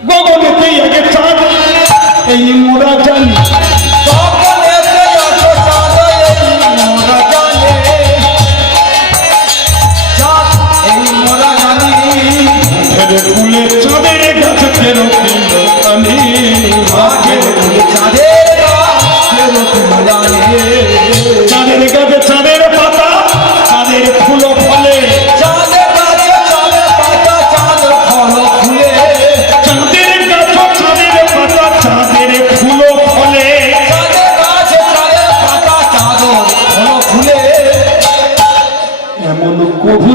গগনেতেই আগে চাঁদ এই মোরা জানি গগনেতে আছো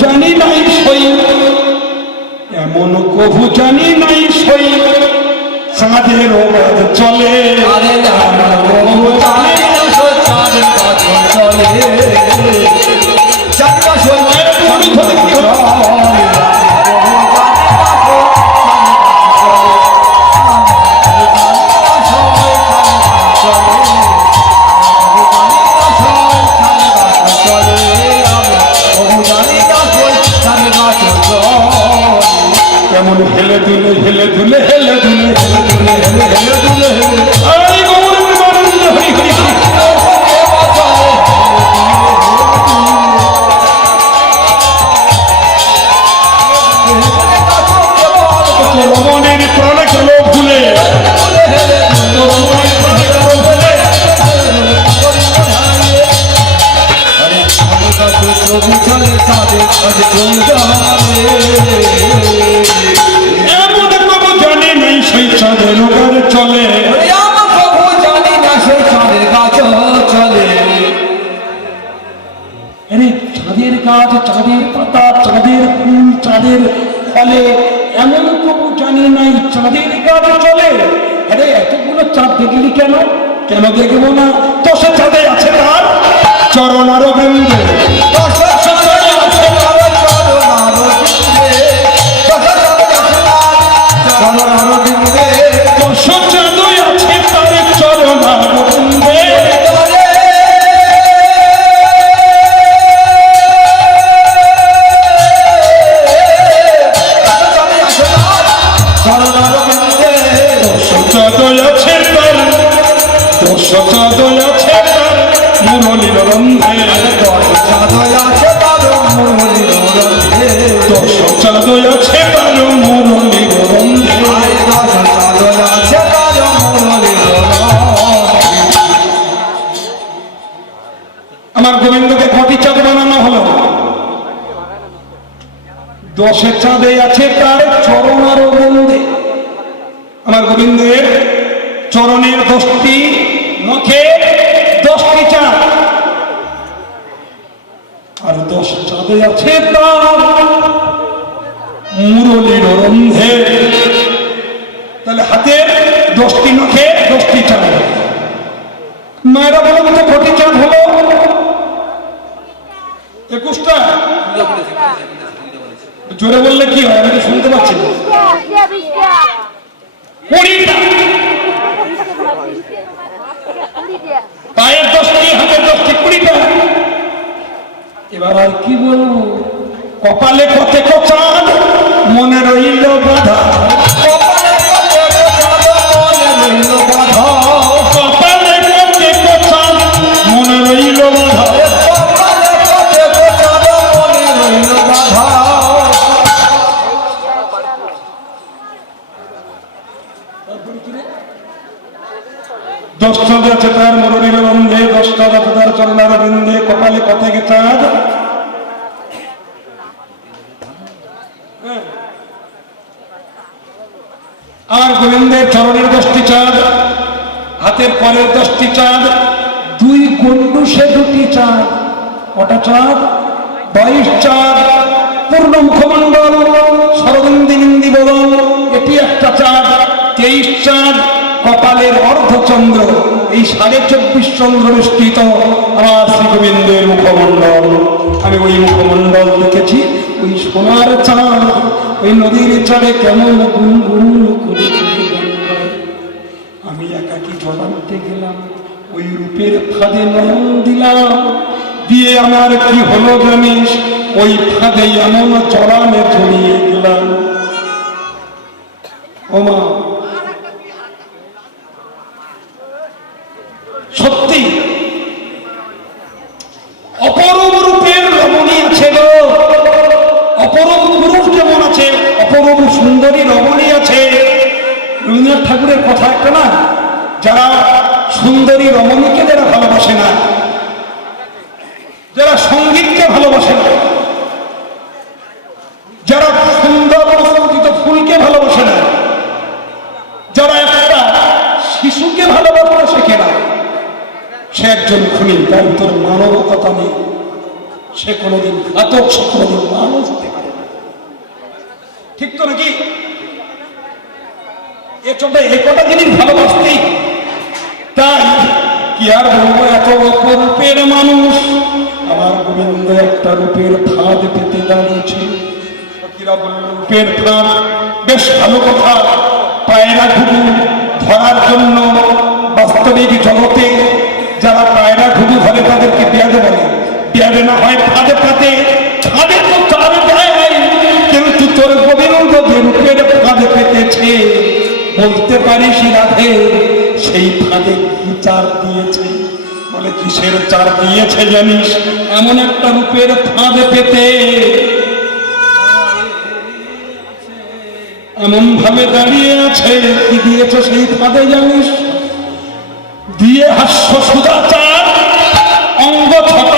জানি নাই সই এমন কভু জানি নাই সই। সাধের ওবাদ চলে আরে জানি চলে। কেমন হেলে দুলে হেলে দুলে হেলে দুলে হেলে দুলে আরে গৌর প্রেমানন্দ হরি হরি। রমণের প্রাণ গেল ভুলে রমণের প্রাণ গেল ভুলে এমন গাছ চাঁদের পাতা, চাঁদের ফুল, চাঁদের ফলে। এমন কবু জানি নাই চাঁদের গাছ চলে। আরে, এতগুলো চাঁদ দেখলি কেন? কেন দেখব না? তো সে চাঁদে আছে তার চরণ আরও বৃন্দে দশ চাঁদই দশ চাঁদই আছে তার মুরলীর রন্ধে। দশ চাঁদই আছে দশে চাঁদে আছে তার চরণ আর বন্দে আমার গোবিন্দের চরণের দশটি নখে দশটি চাঁদ। আর দশ চাঁদে আছে তার মুরলীর রন্ধে। তাহলে হাতে দশটি নখে দশটি চাঁদ। মায়েরা বলুন তো ঘটি চাঁদ হলো? একুশটা? জোরে বললে কি হয়? আমি শুনতে পাচ্ছি কুড়িটা পায়ের দশটি হাতের দশটি কুড়িটা এবার আর কি বলব? কপালে কতে চাঁদ, মনে রইল বাধা। কপালে কতে আছে তার মরণীর রন্ধে দশটা আছে তার চরণার বৃন্দে কপালে কতে গে চাঁদ আর গোবিন্দের চরণের দশটি চাঁদ, হাতের পরের দশটি চাঁদ, দুই গন্ডুসে দুটি চাঁদ। কটা চাঁদ? বাইশ চাঁদ। পূর্ণ মুখমণ্ডল শরদিন্দিনিন্দি বদন এটি একটা চাঁদ। তেইশ চাঁদ। কপালের অর্ধচন্দ্র, এই সাড়ে চব্বিশ চন্দ্র বিস্তৃত আমার শ্রী গোবিন্দের মুখমণ্ডল। আমি ওই মুখমণ্ডল দেখেছি, ওই সোনার চাঁদ, ওই নদীর চাঁদে কেমন। আমি একাকি জলান্তে গেলাম, ওই রূপের ফাঁদে নয়ন দিলাম। দিয়ে আমার কি হলো জানিস? ওই ফাঁদে এমন চলামে জড়িয়ে গেলাম। ও মা সত্যি অপরূপ রূপের রমণী আছে গো অপরূপ পুরুষ যেমন আছে অপরূপ সুন্দরী রমণী আছে রবীন্দ্রনাথ ঠাকুরের কথা একটা না, যারা সুন্দরী রমণীকে যারা ভালোবাসে না, যারা সঙ্গীতকে ভালোবাসে না, যারা সুন্দর প্রস্ফুটিত ফুলকে ভালোবাসে না, যারা একটা শিশুকে ভালোবাসতে শেখে না, সে একজন খুনি, তার ভিতরে মানবতা নেই সে কোনোদিন ঘাতক, সে কোনোদিন মানুষ হতে পারে না। ঠিক তো নাকি? এ চোখে এ কটা জিনিস ভালোবাসতেই তাই কি আর বলব, এত মানুষ। আমার গোবিন্দ একটা রূপের পেতে দাঁড়িয়েছে। বেশ ভালো কথা। ধরার জন্য বাস্তবিক জগতে যারা পায়রা ঘুঘু ধরে তাদেরকে পেয়াদে বলে। পেয়াদে না হয় ফাঁদে ফাঁদে ফাঁদে তো তার দেয় কিন্তু তোর গোবিন্দ যে রূপের ফাঁদে পেতেছে বলতে পারিস রাধে, সেই ফাঁদে কি চার দিয়েছে? বলে, কিসের চার দিয়েছে জানিস? এমন একটা রূপের ফাঁদে পেতে। এমন ভাবে দাঁড়িয়ে আছে, কি দিয়েছে সেই ফাঁদে জানিস? দিয়ে হাস্য সুদাচার, অঙ্গ ছটা